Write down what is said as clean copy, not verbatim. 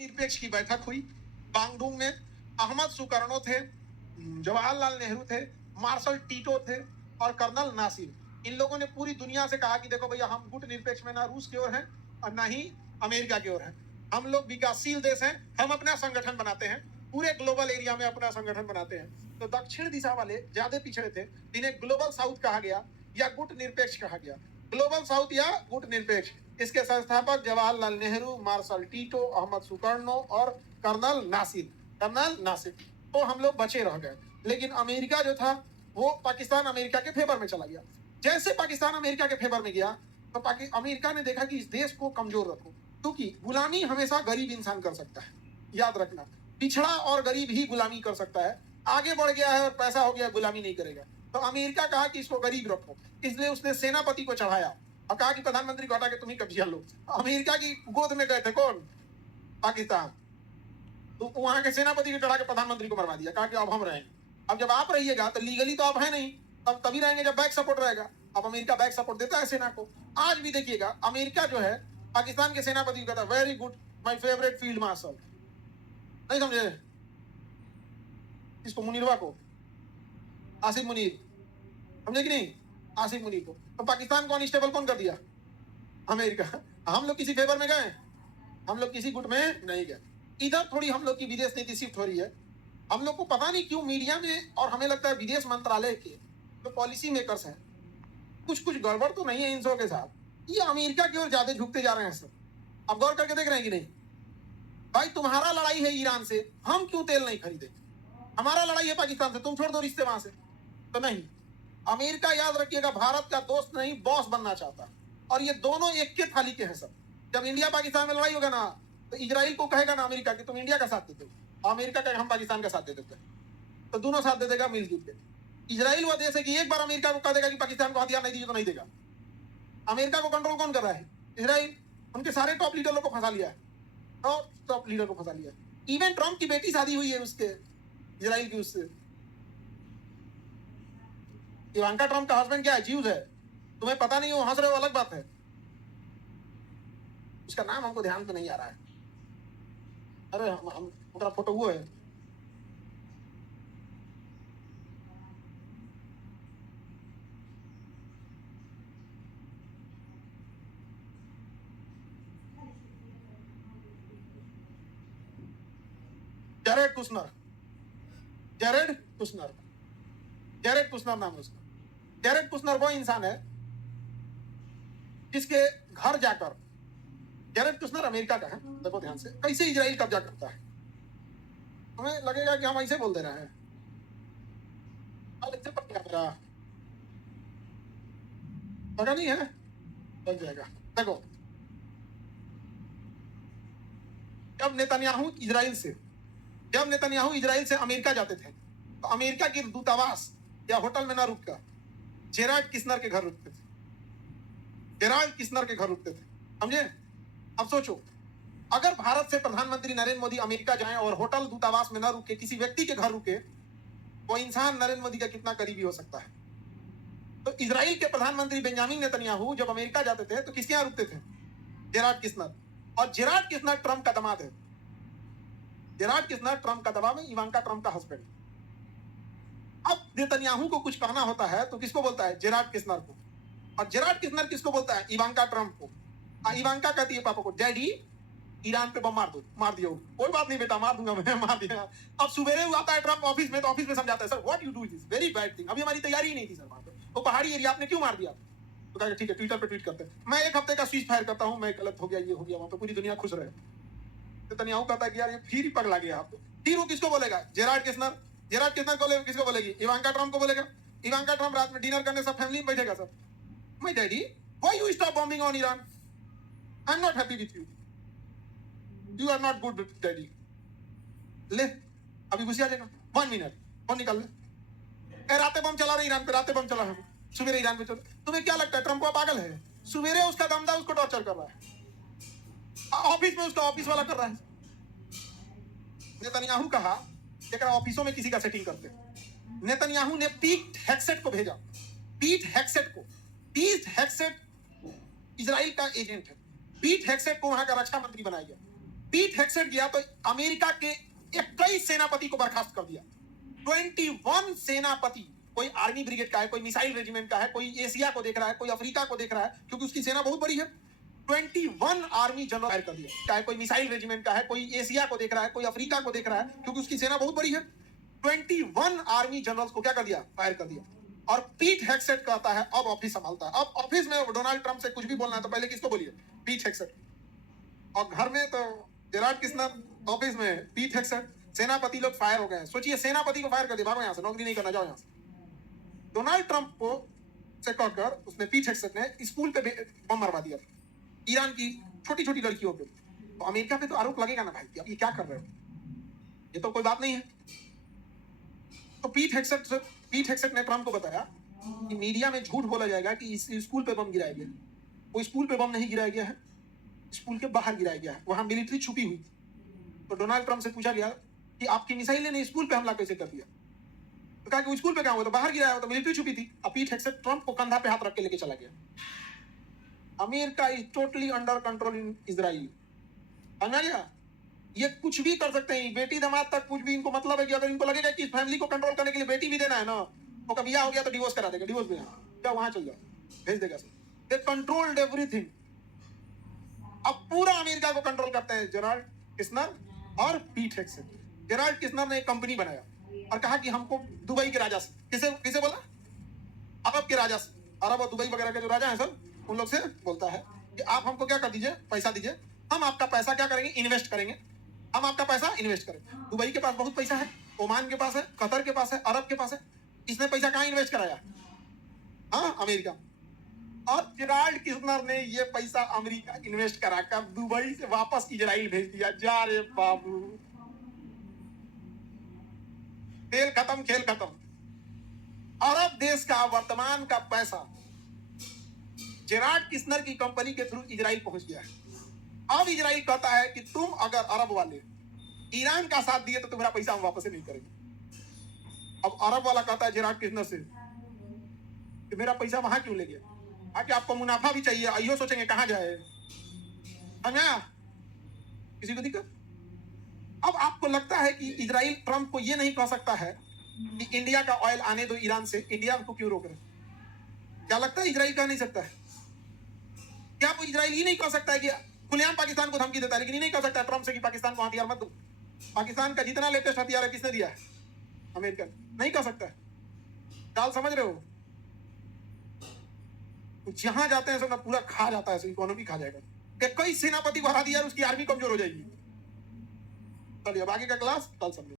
निरपेक्ष की बैठक हुई बांगडुंग में। अहमद सुकर्णो थे, जवाहरलाल नेहरू थे, मार्शल टीटो थे और कर्नल नासिर। इन लोगों ने पूरी दुनिया से कहा कि देखो भैया, हम गुट निरपेक्ष में ना रूस की ओर हैं और ना ही अमेरिका की ओर हैं। हम लोग विकासशील देश हैं, हम अपना संगठन बनाते हैं, पूरे ग्लोबल एरिया में अपना संगठन बनाते हैं। तो दक्षिण दिशा वाले ज्यादा पिछड़े थे, जिन्हें ग्लोबल साउथ कहा गया या गुट निरपेक्ष कहा गया। ग्लोबल साउथ या गुट निरपेक्ष, इसके संस्थापक Jawaharlal Nehru, marshal Tito, Ahmed Sukarno और कर्नल नासिर। तो हम लोग बचे रह गए। लेकिन अमेरिका जो था वो पाकिस्तान अमेरिका के फेवर में चला गया। जैसे पाकिस्तान अमेरिका के फेवर में गया तो अमेरिका ने देखा कि इस देश को कमजोर रखो, क्योंकि गुलामी हमेशा गरीब इंसान कर सकता है। याद रखना, पिछड़ा और गरीब ही गुलामी कर सकता है। आगे बढ़ गया है और पैसा हो गया, गुलामी नहीं करेगा। तो अमेरिका कहा कि इसको गरीब रखो, इसलिए उसने सेनापति को चढ़ाया और कहा कि प्रधानमंत्री को हटा के तुम ही कब्जा लो। अमेरिका की गोद में गए थे कौन? पाकिस्तान। तो वहां के सेनापति को चढ़ा के प्रधानमंत्री को मरवा दिया, कहा कि अब हम रहेंगे। अब जब आप रहिएगा तो लीगली तो आप है नहीं, तब तभी रहेंगे जब बैक सपोर्ट रहेगा। अब अमेरिका बैक सपोर्ट देता है सेना को। आज भी देखिएगा, अमेरिका जो है पाकिस्तान के सेनापति को कहता है very good, my favourite field marshal. नहीं समझे? इसको मुनीरवा को, आसिफ मुनीर, समझे कि नहीं? आसिफ मुनीर को। तो पाकिस्तान को अनस्टेबल कौन कर दिया? अमेरिका। हम लोग किसी फेवर में गए? हम लोग किसी गुट में नहीं गए। इधर थोड़ी हम लोग की विदेश नीति शिफ्ट हो रही है। हम लोग को पता नहीं क्यों मीडिया में, और हमें लगता है विदेश मंत्रालय के जो पॉलिसी मेकर्स हैं, कुछ गड़बड़ तो नहीं है इन सब के साथ। ये अमेरिका की ओर ज्यादा झुकते जा रहे हैं सब। अब गौर करके देख रहे हैं कि नहीं? भाई तुम्हारा लड़ाई है ईरान से, हम क्यों तेल नहीं खरीदे? हमारा लड़ाई है पाकिस्तान से, तुम छोड़ दो रिश्ते वहां से। तो नहीं, अमेरिका याद रखिएगा भारत का दोस्त नहीं, बॉस बनना चाहता। और ये दोनों एक के थाली के हैं सब। जब इंडिया पाकिस्तान में लड़ाई होगा ना, तो इजराइल को कहेगा ना अमेरिका कि तुम इंडिया का साथ देते हो, अमेरिका कहेगा हम पाकिस्तान का साथ दे देते हैं। तो दोनों साथ दे देगा मिलजुल के। इजराइल वो देश है कि एक बार अमेरिका को कह देगा कि पाकिस्तान को हथियार नहीं दीजिए तो नहीं देगा। अमेरिका को कंट्रोल कौन कर रहा है? इजराइल। उनके सारे टॉप लीडरों को फंसा लिया है, और टॉप लीडर को फंसा लिया। इवन ट्रम्प की बेटी शादी हुई है उसके, इजराइल की, उससे। इवांका ट्रम्प का हस्बैंड क्या है? ज्यूज है। तुम्हें पता नहीं हो, हंस रहे हो, अलग बात है। उसका नाम हमको ध्यान तो नहीं आ रहा है। अरे हम उनका फोटो वो है। Jared Kushner, Jared Kushner, Jared Kushner नाम है उसका। जेरेड कुशनर वो इंसान है जिसके घर जाकर, जेरेड कुशनर अमेरिका का है, देखो ध्यान से, कैसे इजराइल कब्जा करता है। हमें लगेगा कि हम ऐसे बोल दे रहे हैं। ऐसे पड़ गया मेरा, लगा नहीं है? लग जाएगा। देखो, जब नेतन्याहू इजराइल से अमेरिका जाते थे, तो अमेरिका के दूतावास या होटल में ना रुक कर जेराल्ड किशनर के घर रुकते थे। जेराल्ड किशनर के घर रुकते थे, समझे? अब सोचो, अगर भारत से प्रधानमंत्री नरेंद्र मोदी अमेरिका जाएं और होटल दूतावास में ना रुके, किसी व्यक्ति के घर रुके, वो इंसान नरेंद्र मोदी का कितना करीबी हो सकता है? तो इजराइल के प्रधानमंत्री बेंजामिन नेतन्याहू जब अमेरिका जाते थे तो किसके यहाँ रुकते थे? जेराल्ड किशनर। और जेराल्ड किशनर ट्रम्प का दामाद है। जेराल्ड किशनर ट्रम्प का दामाद है, इवांका ट्रम्प का हस्बैंड। अब नेतन्याहू को कुछ कहना होता है तो किसको बोलता है? जेराल्ड किशनर को। और जेराल्ड किशनर किसको बोलता है? इवांका ट्रम्प को। इवांका कहती है पापा को, डैडी ईरान पे बम मार दो। मार दिया। कोई बात नहीं बेटा, मार दूंगा मैं, मार दिया। अब सुबेरे आता है ट्रम्प ऑफिस में, तो ऑफिस में समझाता है, sir what you do is very bad thing, अभी हमारी तैयारी ही नहीं थी सर वहां पे, वो पहाड़ी एरिया आपने क्यों मार दिया? तो कहा ठीक है, ट्विटर पे ट्वीट करते हैं, मैं 1 हफ्ते का सीज फायर करता हूँ, मैं गलत हो गया, ये हो गया, वहां पे पूरी दुनिया खुश रहे। नेतन्याहू कहता है कि यार ये फिर ही पगला गया आप। फिर वो किसको बोलेगा? जेराल्ड किशनर को किसको बोलेगी? इवांका ट्रम्प को बोलेगा। इवांका ट्रम्प रात में डिनर करने सब फैमिली में बैठेगा, सब, my daddy why you stop bombing on Iran, I am not happy with you, you are not good daddy. ले अभी घुसिया जाएगा, 1 मिनट फोन निकाल ले। रातें बम चला रहे ईरान पे, रातें बम चला रहे, सुबह ईरान पे चल। तुम्हें क्या लगता है ट्रम्प को पागल है? सुबह उसका दमदा उसको टॉर्चर कर रहा है, ऑफिस में उसका ऑफिस वाला कर रहा है। नेतन्याहू कहा एक ऑफिसों में किसी का सेटिंग करते। नेतन्याहू ने पीट हेक्सेट को भेजा। पीट हेक्सेट इजराइल का एजेंट है। पीट हेक्सेट को वहां का रक्षा मंत्री बनाया गया। पीट हेक्सेट गया तो अमेरिका के 21 सेनापति को बर्खास्त कर दिया। 21 सेनापति, कोई आर्मी ब्रिगेड का है, कोई मिसाइल रेजिमेंट का है, कोई एशिया को देख रहा है, कोई अफ्रीका को देख रहा है, क्योंकि उसकी सेना बहुत बड़ी है। 21 आर्मी जनरल फायर कर दिया, चाहे कोई मिसाइल रेजिमेंट का है, कोई एशिया को देख रहा है, कोई अफ्रीका को देख रहा है, क्योंकि उसकी सेना बहुत बड़ी है। 21 आर्मी जनरल्स को क्या कर दिया? फायर कर दिया। और पीट हेक्सेट कहता है अब ऑफिस संभालता है। अब ऑफिस में डोनाल्ड ट्रंप से कुछ भी बोलना है तो पहले किसको बोलिए? पीट हेक्सेट। और घर में तो जेराल्ड किस्नर, ऑफिस में पीट हेक्सेट। सेनापति लोग फायर हो गए। सोचिए, सेनापति को फायर कर दिया, भागो यहां से, नौकरी नहीं करना, जाओ यहां से। डोनाल्ड ट्रंप को से कहकर उसने, पीट हेक्सेट ने स्कूल पे बम मरवा दिया ईरान की छोटी छोटी लड़कियों पे। तो अमेरिका पे तो आरोप लगेगा ना भाई, अब ये क्या कर रहे हो, ये तो कोई बात नहीं है। तो पीट हेक्सेट ने ट्रंप को बताया कि मीडिया में झूठ बोला जाएगा कि इस स्कूल पे बम गिराया गया। वो स्कूल पे बम नहीं गिराया गया है, स्कूल के बाहर गिराया गया है, वहां मिलिट्री छुपी हुई थी। तो डोनाल्ड ट्रंप से पूछा गया कि आपकी मिसाइल ने स्कूल पे हमला कैसे कर दिया? तो कहा कि स्कूल पे क्या हुआ? तो बाहर गिराया हुआ, तो मिलिट्री छुपी थी। अब पीट हेक्सेट ट्रंप को कंधा पे हाथ रख के लेके चला गया। America is totally under control in Israel. समझ गया? ये कुछ भी कर सकते हैं, बेटी दामाद तक कुछ भी इनको मतलब है कि अगर इनको लगेगा कि फैमिली को कंट्रोल करने के लिए बेटी भी देना है ना, तो कभी हो गया तो डिवोर्स करा देगा, डिवोर्स देना, क्या वहां चल जाओ, भेज देगा सब। दे कंट्रोल्ड एवरीथिंग। अब पूरा अमेरिका को कंट्रोल करते हैं जेराल्ड किस्नर और पीट हेक्सेट। जेराल्ड किस्नर ने एक कंपनी बनाया और कहा कि हमको दुबई के राजा से, किसे किसे बोला? अरब के राजा से, अरब और दुबई वगैरह के जो राजा हैं सर, उन लोग से बोलता है कि आप हमको क्या कर दीजिए, पैसा दीजिए, हम आपका पैसा क्या करेंगे? इन्वेस्ट करेंगे। हम आपका पैसा इन्वेस्ट करेंगे। दुबई के पास बहुत पैसा है, ओमान के पास है, कतर के पास है, अरब के पास है। इसने पैसा कहाँ इन्वेस्ट कराया? हाँ, अमेरिका। और जेराल्ड किस्नर ने ये पैसा अमेरिका इन्वेस्ट कराकर दुबई से वापस इजराइल भेज दिया। जा रे बाबू, खेल खत्म, खेल खत्म। अरब देश का वर्तमान का पैसा जेराल्ड किस्नर की कंपनी के थ्रू इजराइल पहुंच गया है। अब इजराइल कहता है कि तुम अगर अरब वाले ईरान का साथ दिए तो तुम्हारा पैसा हम वापस नहीं करेंगे। अब अरब वाला कहता है जेराल्ड किस्नर से कि मेरा पैसा वहां क्यों ले गया? आके आपको मुनाफा भी चाहिए, आइयो सोचेंगे कहां जाए। समझा? किसी को दिक्कत? अब आपको लगता है कि इजराइल ट्रंप को यह नहीं कह सकता है कि इंडिया का ऑयल आने दो ईरान से, इंडिया को क्यों रोक रहे? क्या लगता है इजराइल कह नहीं सकता है? क्या वो इजराइल ये नहीं कह सकता है कि खुलेआम पाकिस्तान को धमकी देता है, लेकिन ये नहीं कह सकता ट्रंप से कि पाकिस्तान को हथियार मत दो? पाकिस्तान का जितना लेटेस्ट हथियार है किसने दिया है? अमेरिका। नहीं कह सकता है। चाल समझ रहे हो? जहां जाते हैं सब ना पूरा खा जाता है, इकोनॉमी खा जाएगा। 21 सेनापति को हरा दिया, उसकी आर्मी कमजोर हो जाएगी। चलिए अब आगे का क्लास कल समझे।